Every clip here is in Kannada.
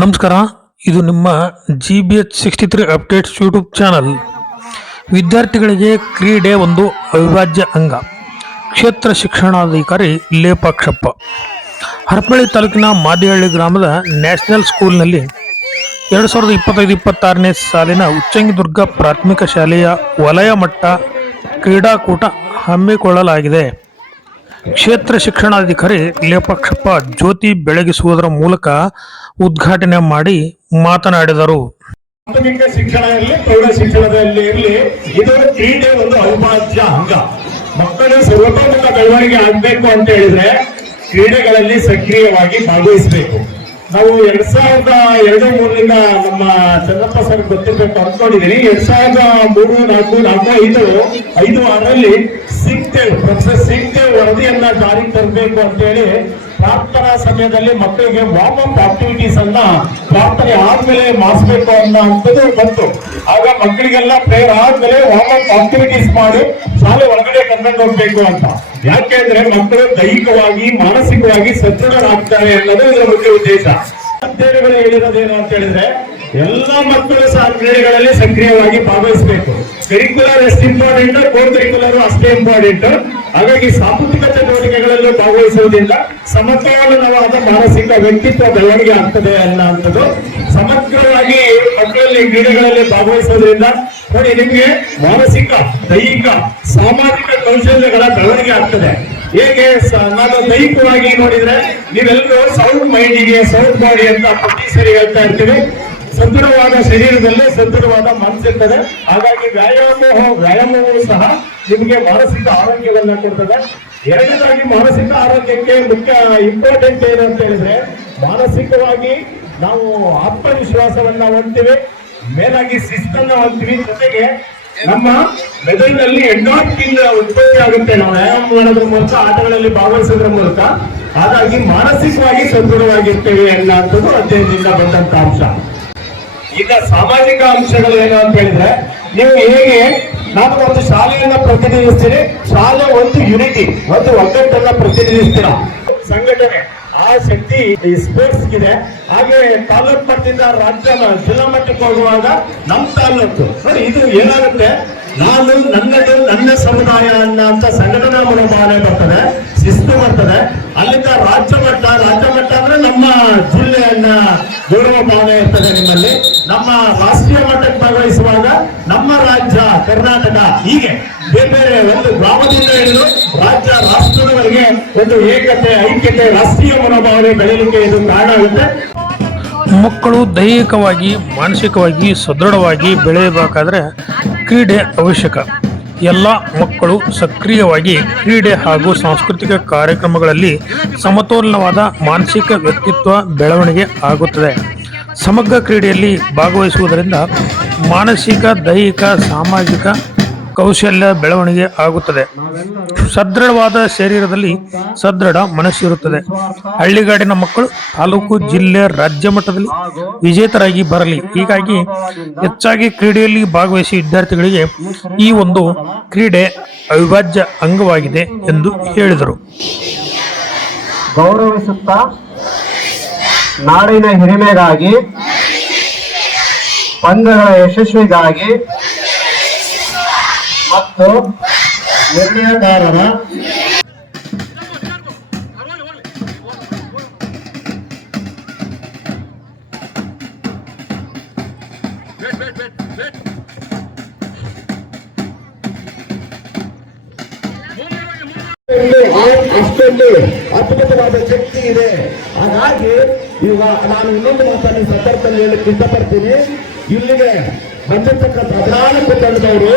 ನಮಸ್ಕಾರ, ಇದು ನಿಮ್ಮ G B H sixty three updates YouTube channel ವಿದ್ಯಾರ್ಥಿಗಳಿಗೆ ಕ್ರೀಡೆ ಒಂದು ಅವಿಭಾಜ್ಯ ಅಂಗ. ಕ್ಷೇತ್ರ ಶಿಕ್ಷಣಾಧಿಕಾರಿ ಲೇಪಾಕ್ಷಪ್ಪ. ಹರಪಳ್ಳಿ ತಾಲೂಕಿನ ಮಾದಿಹಳ್ಳಿ ಗ್ರಾಮದ ನ್ಯಾಷನಲ್ ಸ್ಕೂಲ್ನಲ್ಲಿ ಎರಡು ಸಾವಿರದ ಇಪ್ಪತ್ತೈದು, ಇಪ್ಪತ್ತಾರನೇ ಸಾಲಿನ ಉಚ್ಚಂಗಿದುರ್ಗ ಪ್ರಾಥಮಿಕ ಶಾಲೆಯ ವಲಯ ಮಟ್ಟ ಕ್ರೀಡಾಕೂಟ ಹಮ್ಮಿಕೊಳ್ಳಲಾಗಿದೆ. ಕ್ಷೇತ್ರ ಶಿಕ್ಷಣಾಧಿಕಾರಿ ಲೇಪಾಕ್ಷಪ್ಪ ಜ್ಯೋತಿ ಬೆಳಗಿಸುವುದರ ಮೂಲಕ ಉದ್ಘಾಟನೆ ಮಾಡಿ ಮಾತನಾಡಿದರು. ಪ್ರಾಥಮಿಕ ಶಿಕ್ಷಣ ಇರಲಿ, ಪ್ರೌಢ ಶಿಕ್ಷಣದಲ್ಲಿ ಇರಲಿ, ಇದು ಕ್ರೀಡೆ ಒಂದು ಅವಿಭಾಜ್ಯ ಅಂಗ. ಮಕ್ಕಳು ಸರ್ವತೋಮುಖ ಬೆಳವಣಿಗೆ ಆಗಬೇಕು ಅಂತ ಹೇಳಿದ್ರೆ ಕ್ರೀಡೆಗಳಲ್ಲಿ ಸಕ್ರಿಯವಾಗಿ ಭಾಗವಹಿಸಬೇಕು. ನಾವು ಎರಡ್ ಸಾವಿರದ ಎರಡು ಮೂರರಿಂದ ನಮ್ಮ ಚಂದ್ರಪ್ಪ ಸರ್ ಗೊತ್ತಿರ್ಬೇಕು ಅನ್ಕೊಂಡಿದೀನಿ. ಎರಡ್ ಸಾವಿರದ ಮೂರು, ನಾಲ್ಕು ನಾಲ್ಕು, ಐದು ಐದು ಆರಲ್ಲಿ ಸಿಂಗ್ಟೇವ್ ಪ್ರೊಫೆಸರ್ ಸಿಂಗ್ಟೇವ್ ವರದಿಯನ್ನ ಜಾರಿಗೆ ತರಬೇಕು ಅಂತ ಹೇಳಿ ಪ್ರಾರ್ಥನಾ ಸಮಯದಲ್ಲಿ ಮಕ್ಕಳಿಗೆ ವಾರ್ಮ್ ಅಪ್ ಆಕ್ಟಿವಿಟೀಸ್ ಅನ್ನ ಪ್ರಾರ್ಥನೆ ಆದ್ಮೇಲೆ ಮಾಡಿಸ್ಬೇಕು ಅನ್ನೋದು ಬಂತು. ಆಗ ಮಕ್ಕಳಿಗೆಲ್ಲ ಪ್ರೇಯರ್ ಆದ್ಮೇಲೆ ವಾರ್ಮ್ ಅಪ್ ಆಕ್ಟಿವಿಟೀಸ್ ಮಾಡಿ ಶಾಲೆ ಒಳಗಡೆ ಕರ್ಕೊಂಡು ಹೋಗ್ಬೇಕು ಅಂತ. ಯಾಕೆಂದ್ರೆ ಮಕ್ಕಳು ದೈಹಿಕವಾಗಿ, ಮಾನಸಿಕವಾಗಿ ಸದೃಢರಾಗ್ತಾರೆ ಅನ್ನೋದು ಇದರ ಮುಖ್ಯ ಉದ್ದೇಶ. ಅಧ್ಯಯನಗಳು ಹೇಳಿರೋದೇನು ಅಂತ ಹೇಳಿದ್ರೆ ಎಲ್ಲಾ ಮಕ್ಕಳು ಸಹ ಕ್ರೀಡೆಗಳಲ್ಲಿ ಸಕ್ರಿಯವಾಗಿ ಭಾಗವಹಿಸಬೇಕು. ಕರಿಕ್ಯುಲರ್ ಎಷ್ಟು ಇಂಪಾರ್ಟೆಂಟ್ ಕೋರ್ ಕರಿಕ್ಯುಲರ್ ಅಷ್ಟೇ ಇಂಪಾರ್ಟೆಂಟ್ ಹಾಗಾಗಿ ಸಾಂಸ್ಕೃತಿಕ ಚಟುವಟಿಕೆಗಳಲ್ಲೂ ಭಾಗವಹಿಸುವುದರಿಂದ ಸಮತೋಲನವಾದ ಮಾನಸಿಕ ವ್ಯಕ್ತಿತ್ವ ಬೆಳವಣಿಗೆ ಆಗ್ತದೆ ಅನ್ನುವಂಥದ್ದು. ಸಮಗ್ರವಾಗಿ ಮಕ್ಕಳಲ್ಲಿ ಕ್ರೀಡೆಗಳಲ್ಲಿ ಭಾಗವಹಿಸೋದ್ರಿಂದ ನೋಡಿ, ನಿಮ್ಗೆ ಮಾನಸಿಕ, ದೈಹಿಕ, ಸಾಮಾಜಿಕ ಕೌಶಲ್ಯಗಳ ಬೆಳವಣಿಗೆ ಆಗ್ತದೆ. ಹೇಗೆ ನಾನು ದೈಹಿಕವಾಗಿ ನೋಡಿದ್ರೆ ನೀವೆಲ್ಲರೂ ಸೌಂಡ್ ಮೈಂಡಿಗೆ ಸೌಂಡ್ ಬಾಡಿ ಅಂತ ಪ್ರತಿ ಸರಿ ಹೇಳ್ತಾ ಇರ್ತೀವಿ. ಸದೃಢವಾದ ಶರೀರದಲ್ಲಿ ಸದೃಢವಾದ ಮನಸ್ಸಿರ್ತದೆ. ಹಾಗಾಗಿ ವ್ಯಾಯಾಮ ವ್ಯಾಯಾಮವು ಸಹ ನಿಮಗೆ ಮಾನಸಿಕ ಆರೋಗ್ಯವನ್ನ ಕೊಡ್ತದೆ. ಎರಡನೇದಾಗಿ ಮಾನಸಿಕ ಆರೋಗ್ಯಕ್ಕೆ ಮುಖ್ಯ ಇಂಪಾರ್ಟೆಂಟ್ ಏನು ಅಂತ ಹೇಳಿದ್ರೆ, ಮಾನಸಿಕವಾಗಿ ನಾವು ಆತ್ಮವಿಶ್ವಾಸವನ್ನ ಹೊಂದ್ತೀವಿ. ಮೇಲಾಗಿ ಶಿಸ್ತನ್ನ ಹೊಂದ್ತೀವಿ. ಜೊತೆಗೆ ನಮ್ಮ ಮೆದುಳಿನಲ್ಲಿ ಎಂಡೋರ್ಫಿನ್ ಉತ್ಪತ್ತಿ ಆಗುತ್ತೆ. ನಾವು ವ್ಯಾಯಾಮ ಮಾಡೋದ್ರ ಮೂಲಕ, ಆಟಗಳಲ್ಲಿ ಭಾಗವಹಿಸೋದ್ರ ಮೂಲಕ. ಹಾಗಾಗಿ ಮಾನಸಿಕವಾಗಿ ಸದೃಢವಾಗಿರ್ತೇವೆ ಅನ್ನೋಂಥದ್ದು ಅಧ್ಯಯನದಿಂದ ಬಂದಂತ ಅಂಶ. ಈಗ ಸಾಮಾಜಿಕ ಅಂಶಗಳು ಏನು ಅಂತ ಹೇಳಿದ್ರೆ, ನೀವು ಹೇಗೆ ನಾನು ಒಂದು ಶಾಲೆಯನ್ನ ಪ್ರತಿನಿಧಿಸ್ತೀನಿ ಶಾಲೆ ಒಂದು ಯುನಿಟಿ ಒಂದು ಒಗ್ಗಟ್ಟನ್ನ ಪ್ರತಿನಿಧಿಸ್ತೀರ? ಸಂಘಟನೆ, ಆ ಶಕ್ತಿ ಈ ಸ್ಪೋರ್ಟ್ಸ್ ಇದೆ ಹಾಗೆ ತಾಲೂಕ್ ಮಟ್ಟದಿಂದ ರಾಜ್ಯ ಜಿಲ್ಲಾ ಮಟ್ಟಕ್ಕೆ ಹೋಗುವಾಗ ನಮ್ಮ ತಾಲೂಕು. ಇದು ಏನಾಗುತ್ತೆ? ನಾನು, ನನ್ನದು, ನನ್ನ ಸಮುದಾಯ ಅನ್ನೋ ಸಂಘಟನಾ ಮನೋಭಾವನೆ ಬರ್ತದೆ, ಶಿಸ್ತು ಬರ್ತದೆ. ಅಲ್ಲಿಂದ ರಾಜ್ಯ ಮಟ್ಟ ರಾಜ್ಯ ಮಟ್ಟ ಅಂದ್ರೆ ನಮ್ಮ ಜಿಲ್ಲೆಯನ್ನ ಗೌರವ ಭಾವನೆ ಇರ್ತದೆ ನಿಮ್ಮಲ್ಲಿ. ನಮ್ಮ ರಾಷ್ಟ್ರೀಯ ಮಟ್ಟಕ್ಕೆ ಭಾಗವಹಿಸುವಾಗ ನಮ್ಮ ರಾಜ್ಯ ಕರ್ನಾಟಕ ಹೀಗೆ ಬೇರೆ ಬೇರೆ ಒಂದು ಗ್ರಾಮದಿಂದ ಹಿಡಿದು ರಾಜ್ಯ ರಾಷ್ಟ್ರದವರೆಗೆ ಒಂದು ಏಕತೆ, ಐಕ್ಯತೆ, ರಾಷ್ಟ್ರೀಯ ಮನೋಭಾವನೆ ಬೆಳೆಯಲಿಕ್ಕೆ ಇದು ಕಾರಣ ಆಗುತ್ತೆ. ಮಕ್ಕಳು ದೈಹಿಕವಾಗಿ, ಮಾನಸಿಕವಾಗಿ ಸದೃಢವಾಗಿ ಬೆಳೆಯಬೇಕಾದ್ರೆ ಕ್ರೀಡೆ ಅವಶ್ಯಕ. ಎಲ್ಲ ಮಕ್ಕಳು ಸಕ್ರಿಯವಾಗಿ ಕ್ರೀಡೆ ಹಾಗೂ ಸಾಂಸ್ಕೃತಿಕ ಕಾರ್ಯಕ್ರಮಗಳಲ್ಲಿ ಸಮತೋಲನವಾದ ಮಾನಸಿಕ ವ್ಯಕ್ತಿತ್ವ ಬೆಳವಣಿಗೆ ಆಗುತ್ತದೆ. ಸಮಗ್ರ ಕ್ರೀಡೆಯಲ್ಲಿ ಭಾಗವಹಿಸುವುದರಿಂದ ಮಾನಸಿಕ, ದೈಹಿಕ, ಸಾಮಾಜಿಕ ಕೌಶಲ್ಯ ಬೆಳವಣಿಗೆ ಆಗುತ್ತದೆ. ಸದೃಢವಾದ ಶರೀರದಲ್ಲಿ ಸದೃಢ ಮನಸ್ಸಿರುತ್ತದೆ. ಹಳ್ಳಿಗಾಡಿನ ಮಕ್ಕಳು ತಾಲೂಕು, ಜಿಲ್ಲೆ, ರಾಜ್ಯ ಮಟ್ಟದಲ್ಲಿ ವಿಜೇತರಾಗಿ ಬರಲಿ. ಹೀಗಾಗಿ ಹೆಚ್ಚಾಗಿ ಕ್ರೀಡೆಯಲ್ಲಿ ಭಾಗವಹಿಸಿ ವಿದ್ಯಾರ್ಥಿಗಳಿಗೆ ಈ ಒಂದು ಕ್ರೀಡೆ ಅವಿಭಾಜ್ಯ ಅಂಗವಾಗಿದೆ ಎಂದು ಹೇಳಿದರು. ಗೌರವಿಸುತ್ತಾ ನಾಡಿನ ಹಿರಿಮೆಗಾಗಿ ಪಂದ್ಯಗಳ ಯಶಸ್ವಿಗಾಗಿ ಮತ್ತು ನಿರ್ಣಯಕಾರರ ಅದ್ಭುತವಾದ ಶಕ್ತಿ ಇದೆ. ಹಾಗಾಗಿ ಈಗ ನಾನು ಇನ್ನೊಂದು ಮಾತನ್ನು ಸಂದರ್ಭದಲ್ಲಿ ಹೇಳಕ್ಕೆ ಇಷ್ಟಪಡ್ತೀನಿ. ಇಲ್ಲಿಗೆ ಬಂದಿರ್ತಕ್ಕಂಥ ಹದಿನಾಲ್ಕು ತಂಡದವರು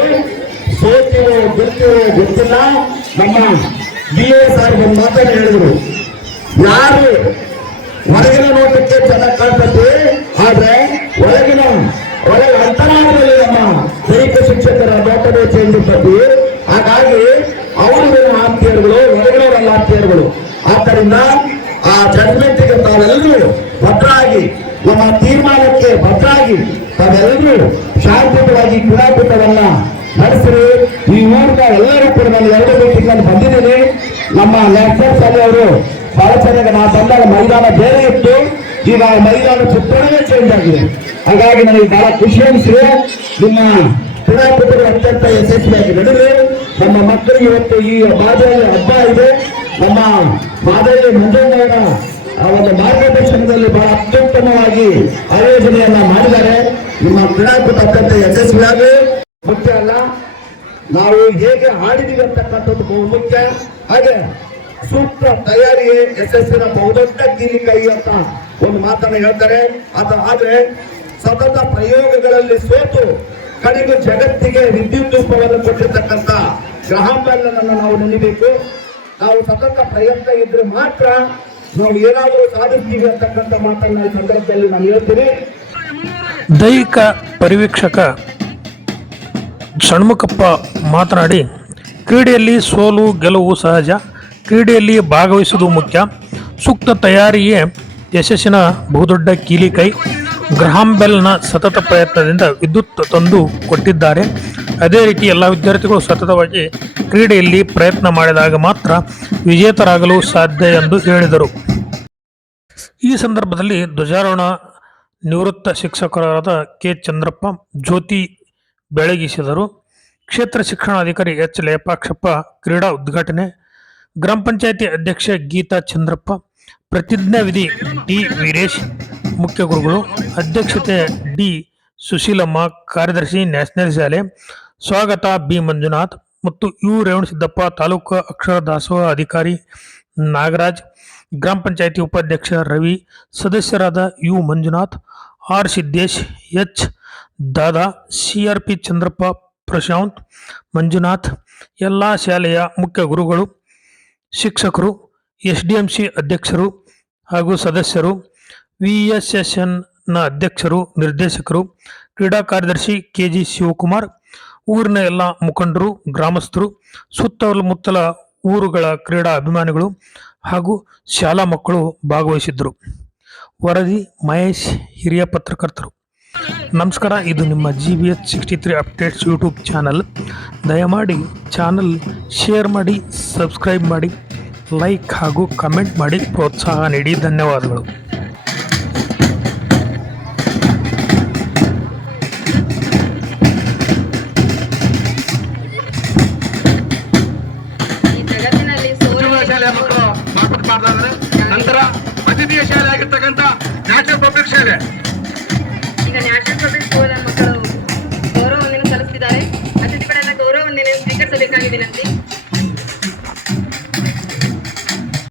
ಸೋತಿವೋ ಗೆಲ್ತಿವೋ ಗೊತ್ತಿಲ್ಲ. ನಮ್ಮ ಬಿ ಎಸ್ ಆರ್ ಒಂದು ಮಾತನ್ನು ಹೇಳಿದ್ರು. ಯಾರು ಹೊರಗಿನ ನೋಟಕ್ಕೆ ಚೆನ್ನಾಗಿ ಕಾಣ್ತದೆ ಆದ್ರೆ ಒಳಗಿನ ಒಳಗೆ ಅಂತರಾಳದಲ್ಲಿ ನಮ್ಮ ದೈಹಿಕ ಶಿಕ್ಷಕರ ನೋಟವೇ ಚೇಂಜ್ ಇರ್ತದೆ ಹಾಗಾಗಿ ಅವರು ಆತ್ಮೀಯರುಗಳು, ಹೊರಗಿನವರಲ್ಲ ಆತ್ಮೀಯರುಗಳು. ಆದ್ದರಿಂದ ಆ ತಾವೆಲ್ಲರೂ ಭದ್ರಾಗಿ, ನಮ್ಮ ತೀರ್ಮಾನಕ್ಕೆ ಭದ್ರಾಗಿ ತಾವೆಲ್ಲರೂ ಶಾಂತಿಯುತವಾಗಿ ಕ್ರೀಡಾಕೂಟವನ್ನ ನಡೆಸಿರಿ. ಈ ಊರಿನ ಎಲ್ಲರೂ ಕೂಡ ನಾನು ಎರಡು ಮೀಟಿಂಗ್ ಬಂದಿದ್ದೀನಿ. ನಮ್ಮ ಲೆಕ್ಚರ್ಸ್ ಅಲ್ಲಿ ಅವರು ಬಹಳ ಚೆನ್ನಾಗಿ ನಾ ಬಂದಾಗ ಮೈದಾನ ಬೇರೆ ಇತ್ತು. ಈಗ ಮೈದಾನ ಚಿತ್ರಣವೇ ಚೇಂಜ್ ಆಗಿದೆ. ಹಾಗಾಗಿ ನನಗೆ ಬಹಳ ಖುಷಿ ಅನಿಸಿದೆ. ನಿಮ್ಮ ಕ್ರೀಡಾಕೂಟಗಳು ಅತ್ಯಂತ ಯಶಸ್ವಿಯಾಗಿ ನಡೆದ್ರೆ ನಮ್ಮ ಮಕ್ಕಳಿಗೆ ಇವತ್ತು ಈ ಮಾದರಿಯಲ್ಲಿ ಹಬ್ಬ ಇದೆ. ನಮ್ಮ ಮಾದರಿಯಲ್ಲಿ ಮಂಜಣ್ಣವರ ಅತ್ಯುತ್ತಮವಾಗಿ ಆಯೋಜನೆಯನ್ನ ಮಾಡಿದ್ದಾರೆ. ನಿಮ್ಮ ಕ್ರೀಡಾಕೂಟ ಅತ್ಯಂತ ಯಶಸ್ವಿಯಾಗಿ. ಮುಖ್ಯ ಅಲ್ಲ, ನಾವು ಹೇಗೆ ಆಡಿದೀವಿ ಅಂತಕ್ಕಂಥದ್ದು ಬಹು ಮುಖ್ಯ. ಹಾಗೆ ಸೂಕ್ತ ತಯಾರಿ ಯಶಸ್ಸಿನ ಬಹುದೊಡ್ಡ ಕೈ ಅಂತ ಒಂದು ಮಾತನ್ನ ಹೇಳ್ತಾರೆ. ಅದ ಆದ್ರೆ ಸತತ ಪ್ರಯೋಗಗಳಲ್ಲಿ ಸೋತು ಕಡಿಮೆ ಜಗತ್ತಿಗೆ ವಿದ್ಯುತ್ ರೂಪವನ್ನು ಕೊಟ್ಟಿರ್ತಕ್ಕಂಥ ಗ್ರಹಾಂಬೆಲ್ಲನನ್ನು ನಾವು ನೆನಬೇಕು. ನಾವು ಸತತ ಪ್ರಯತ್ನ ಇದ್ರೆ ಮಾತ್ರ ನಾವು ಏನಾದರೂ ಸಾಧಿಸ್ತೀವಿ ಅಂತಕ್ಕಂಥ ಮಾತನ್ನ ಈ ಸಂದರ್ಭದಲ್ಲಿ ನಾನು ಹೇಳ್ತೀನಿ. ದೈಹಿಕ ಪರಿವೀಕ್ಷಕ ಷಣ್ಮುಖಪ್ಪ ಮಾತನಾಡಿ, ಕ್ರೀಡೆಯಲ್ಲಿ ಸೋಲು, ಗೆಲುವು ಸಹಜ, ಕ್ರೀಡೆಯಲ್ಲಿ ಭಾಗವಹಿಸುವುದು ಮುಖ್ಯ. ಸೂಕ್ತ ತಯಾರಿಯೇ ಯಶಸ್ಸಿನ ಬಹುದೊಡ್ಡ ಕೀಲಿಕೈ. ಗ್ರಹಾಂ ಬೆಲ್ನ ಸತತ ಪ್ರಯತ್ನದಿಂದ ವಿದ್ಯುತ್ ತಂದು ಕೊಟ್ಟಿದ್ದಾರೆ. ಅದೇ ರೀತಿ ಎಲ್ಲ ವಿದ್ಯಾರ್ಥಿಗಳು ಸತತವಾಗಿ ಕ್ರೀಡೆಯಲ್ಲಿ ಪ್ರಯತ್ನ ಮಾಡಿದಾಗ ಮಾತ್ರ ವಿಜೇತರಾಗಲು ಸಾಧ್ಯ ಎಂದು ಹೇಳಿದರು. ಈ ಸಂದರ್ಭದಲ್ಲಿ ಧ್ವಜಾರೋಹಣ ನಿವೃತ್ತ ಶಿಕ್ಷಕರಾದ ಕೆ ಚಂದ್ರಪ್ಪ ಜ್ಯೋತಿ ಬೆಳಗಿಸಿದರು. ಕ್ಷೇತ್ರ ಶಿಕ್ಷಣಾಧಿಕಾರಿ ಎಚ್ ಲೇಪಾಕ್ಷಪ್ಪ ಕ್ರೀಡಾ ಉದ್ಘಾಟನೆ. ಗ್ರಾಮ ಪಂಚಾಯಿತಿ ಅಧ್ಯಕ್ಷ ಗೀತಾ ಚಂದ್ರಪ್ಪ, ಪ್ರತಿಜ್ಞಾ ವಿಧಿ ಡಿ ವೀರೇಶ್, ಮುಖ್ಯ ಗುರುಗಳು, ಅಧ್ಯಕ್ಷತೆ ಡಿ ಸುಶೀಲಮ್ಮ, ಕಾರ್ಯದರ್ಶಿ ನ್ಯಾಷನಲ್ ಶಾಲೆ ಸ್ವಾಗತ, ಬಿ. ಮಂಜುನಾಥ್ ಮತ್ತು ಯು. ರೇವಣಸಿದ್ದಪ್ಪ, ತಾಲೂಕು ಅಕ್ಷರ ದಾಸೋಹ ಅಧಿಕಾರಿ ನಾಗರಾಜ್, ಗ್ರಾಮ ಪಂಚಾಯಿತಿ ಉಪಾಧ್ಯಕ್ಷ ರವಿ, ಸದಸ್ಯರಾದ U. Manjunath, R. Siddesh, H. Dada, C. R. P. Chandrappa, Prashanth, Manjunath, ಎಲ್ಲ ಶಾಲೆಯ ಮುಖ್ಯ ಗುರುಗಳು, ಶಿಕ್ಷಕರು, ಎಸ್ ಡಿ ಎಂ ಸಿ ಅಧ್ಯಕ್ಷರು ಹಾಗೂ ಸದಸ್ಯರು, ವಿ ಎಸ್ ಎಸ್ ಎನ್ನ ಅಧ್ಯಕ್ಷರು, ನಿರ್ದೇಶಕರು, ಕ್ರೀಡಾ ಕಾರ್ಯದರ್ಶಿ ಕೆ ಜಿ ಶಿವಕುಮಾರ್ ಊರಿನ ಎಲ್ಲ ಮುಖಂಡರು, ಗ್ರಾಮಸ್ಥರು ಸುತ್ತಮುತ್ತಲ ಊರುಗಳ ಕ್ರೀಡಾ ಅಭಿಮಾನಿಗಳು ಹಾಗೂ ಶಾಲಾ ಮಕ್ಕಳು ಭಾಗವಹಿಸಿದ್ದರು. ವರದಿ ಮಹೇಶ್, ಹಿರಿಯ ಪತ್ರಕರ್ತರು. ನಮಸ್ಕಾರ, ಇದು ನಿಮ್ಮ G B H sixty three updates YouTube channel ದಯಮಾಡಿ ಚಾನಲ್ ಶೇರ್ ಮಾಡಿ ಸಬ್ಸ್ಕ್ರೈಬ್ ಮಾಡಿ ಲೈಕ್ ಹಾಗೂ ಕಮೆಂಟ್ ಮಾಡಿ. ಪ್ರೋತ್ಸಾಹ ನೀಡಿ. ಧನ್ಯವಾದಗಳು. ಮಾಡ್ತಾ ಇದ್ದಾರೆ ನಂತರ ಅತಿಥಿಯ ಶಾಲೆ ಆಗಿರ್ತಕ್ಕಂಥ ನ್ಯಾಷನಲ್ ಪಬ್ಲಿಕ್ ಶಾಲೆ